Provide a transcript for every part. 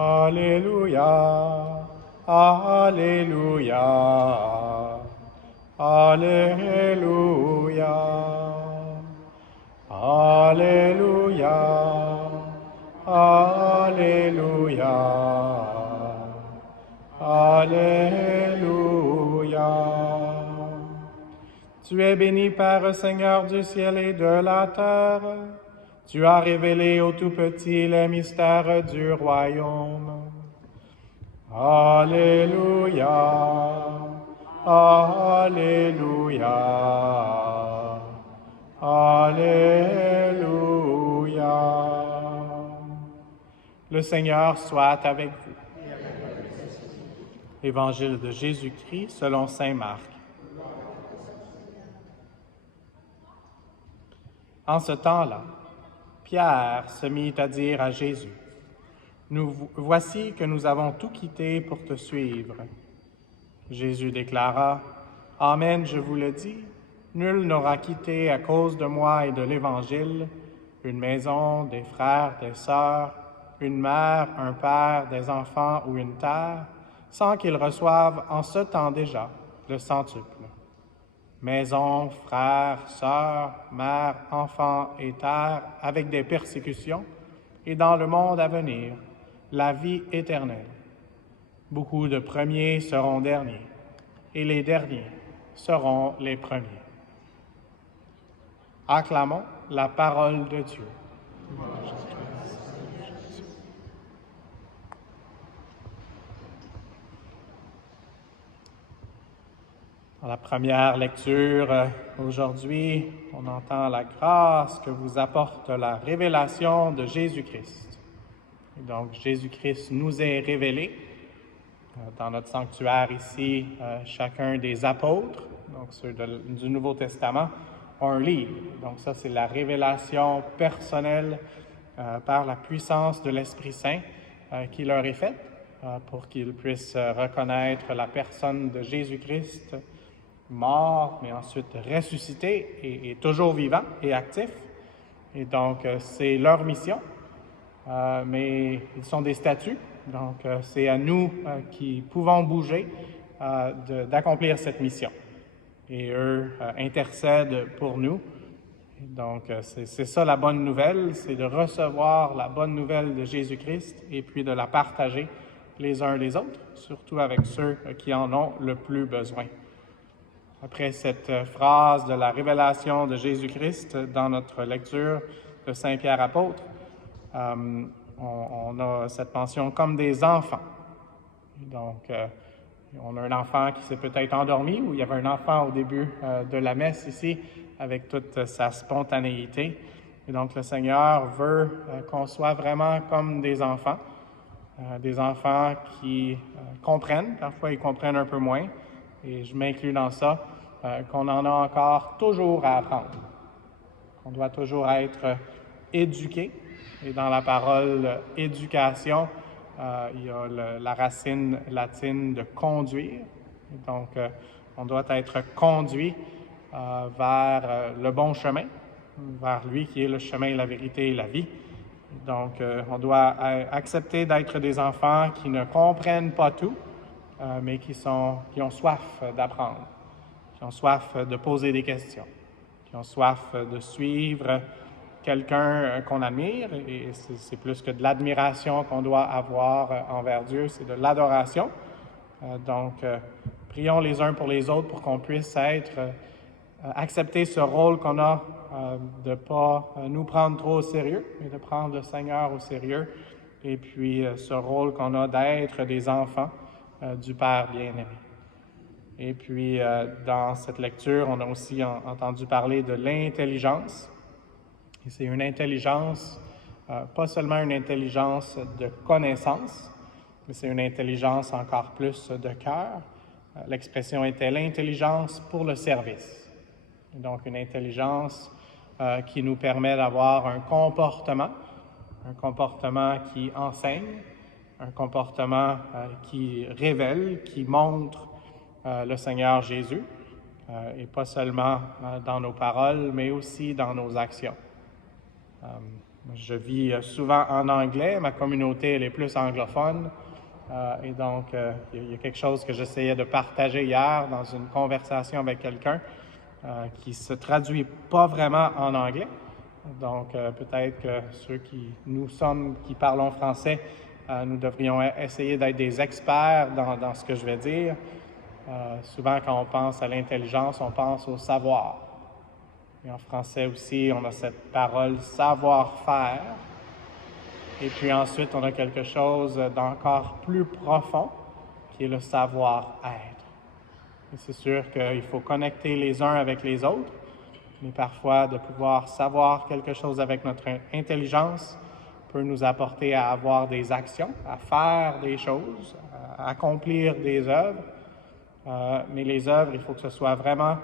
Alléluia, Alléluia, Alléluia, Alléluia, Alléluia, Alléluia. Tu es béni, Père Seigneur du ciel et de la terre. Tu as révélé aux tout-petits les mystères du royaume. Alléluia, Alléluia, Alléluia. Le Seigneur soit avec vous. Évangile de Jésus-Christ selon saint Marc. En ce temps-là, Pierre se mit à dire à Jésus, « Nous voici que nous avons tout quitté pour te suivre. » Jésus déclara, « Amen, je vous le dis, nul n'aura quitté à cause de moi et de l'Évangile une maison, des frères, des sœurs, une mère, un père, des enfants ou une terre, sans qu'il reçoive en ce temps déjà le centuple. Maison, frères, sœurs, mères, enfants et terre, avec des persécutions, et dans le monde à venir, la vie éternelle. Beaucoup de premiers seront derniers, et les derniers seront les premiers. » Acclamons la parole de Dieu. Dans la première lecture, aujourd'hui, on entend la grâce que vous apporte la révélation de Jésus-Christ. Et donc, Jésus-Christ nous est révélé. Dans notre sanctuaire ici, chacun des apôtres, donc ceux du Nouveau Testament, ont un livre. Donc ça, c'est la révélation personnelle par la puissance de l'Esprit Saint qui leur est faite pour qu'ils puissent reconnaître la personne de Jésus-Christ, mort, mais ensuite ressuscité et toujours vivant et actif. Et donc, c'est leur mission, mais ils sont des statuts. Donc, c'est à nous qui pouvons bouger d'accomplir cette mission. Et eux intercèdent pour nous. Et donc, c'est ça la bonne nouvelle, c'est de recevoir la bonne nouvelle de Jésus-Christ et puis de la partager les uns les autres, surtout avec ceux qui en ont le plus besoin. Après cette phrase de la révélation de Jésus-Christ dans notre lecture de Saint Pierre apôtre, on a cette mention comme des enfants. Donc, on a un enfant qui s'est peut-être endormi, ou il y avait un enfant au début de la messe ici, avec toute sa spontanéité. Et donc, le Seigneur veut qu'on soit vraiment comme des enfants qui comprennent, parfois ils comprennent un peu moins, et je m'inclus dans ça, qu'on en a encore toujours à apprendre, qu'on doit toujours être éduqué. Et dans la parole « éducation », il y a la racine latine de « conduire ». Donc, on doit être conduit vers le bon chemin, vers lui qui est le chemin, la vérité et la vie. Donc, on doit accepter d'être des enfants qui ne comprennent pas tout, mais qui ont soif d'apprendre, qui ont soif de poser des questions, qui ont soif de suivre quelqu'un qu'on admire, et c'est plus que de l'admiration qu'on doit avoir envers Dieu, c'est de l'adoration. Donc, prions les uns pour les autres pour qu'on puisse accepter ce rôle qu'on a de ne pas nous prendre trop au sérieux, mais de prendre le Seigneur au sérieux, et puis ce rôle qu'on a d'être des enfants du Père bien-aimé. Et puis, dans cette lecture, on a aussi entendu parler de l'intelligence. Et c'est une intelligence, pas seulement une intelligence de connaissance, mais c'est une intelligence encore plus de cœur. L'expression était l'intelligence pour le service. Et donc, une intelligence qui nous permet d'avoir un comportement qui enseigne, un comportement qui révèle, qui montre le Seigneur Jésus, et pas seulement dans nos paroles, mais aussi dans nos actions. Je vis souvent en anglais, ma communauté elle est plus anglophone, et donc il y a quelque chose que j'essayais de partager hier dans une conversation avec quelqu'un qui se traduit pas vraiment en anglais. Donc peut-être que ceux qui parlons français, nous devrions essayer d'être des experts dans ce que je vais dire. Souvent quand on pense à l'intelligence, on pense au savoir. Et en français aussi, on a cette parole savoir-faire. Et puis ensuite, on a quelque chose d'encore plus profond, qui est le savoir-être. Et c'est sûr qu'il faut connecter les uns avec les autres, mais parfois de pouvoir savoir quelque chose avec notre intelligence peut nous apporter à avoir des actions, à faire des choses, à accomplir des œuvres. Mais les œuvres, il faut que ce soit vraiment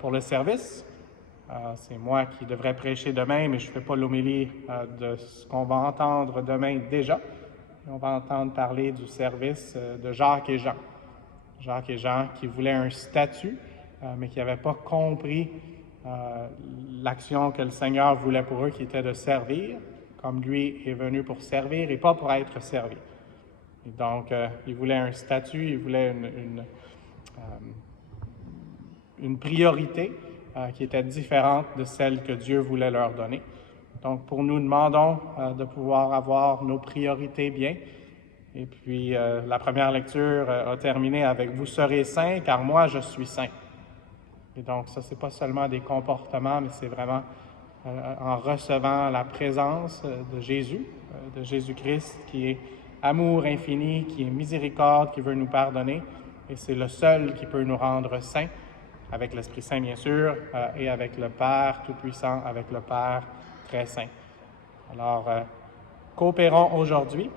pour le service. C'est moi qui devrais prêcher demain, mais je ne fais pas l'homélie de ce qu'on va entendre demain déjà. On va entendre parler du service de Jacques et Jean. Jacques et Jean qui voulaient un statut, mais qui n'avaient pas compris l'action que le Seigneur voulait pour eux, qui était de servir, comme lui est venu pour servir et pas pour être servi. Et donc, ils voulaient un statut, ils voulaient une priorité qui était différente de celle que Dieu voulait leur donner. Donc, pour nous, demandons de pouvoir avoir nos priorités bien. Et puis, la première lecture a terminé avec « Vous serez saints, car moi, je suis saint ». Et donc, ça, c'est pas seulement des comportements, mais c'est vraiment en recevant la présence de Jésus, de Jésus-Christ, qui est amour infini, qui est miséricorde, qui veut nous pardonner. Et c'est le seul qui peut nous rendre saints, avec l'Esprit Saint, bien sûr, et avec le Père Tout-Puissant, avec le Père Très Saint. Alors, coopérons aujourd'hui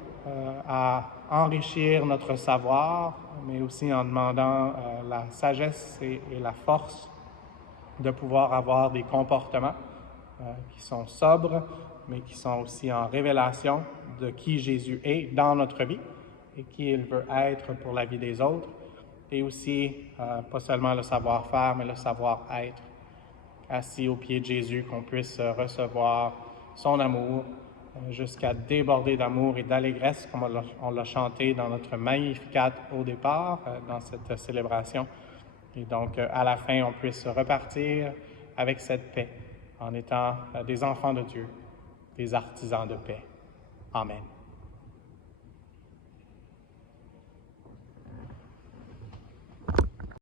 à enrichir notre savoir, mais aussi en demandant la sagesse et la force de pouvoir avoir des comportements qui sont sobres, mais qui sont aussi en révélation de qui Jésus est dans notre vie et qui il veut être pour la vie des autres. Et aussi, pas seulement le savoir-faire, mais le savoir-être, assis aux pieds de Jésus, qu'on puisse recevoir son amour jusqu'à déborder d'amour et d'allégresse, comme on l'a chanté dans notre Magnificat au départ, dans cette célébration. Et donc, à la fin, on puisse repartir avec cette paix, en étant des enfants de Dieu, des artisans de paix. Amen.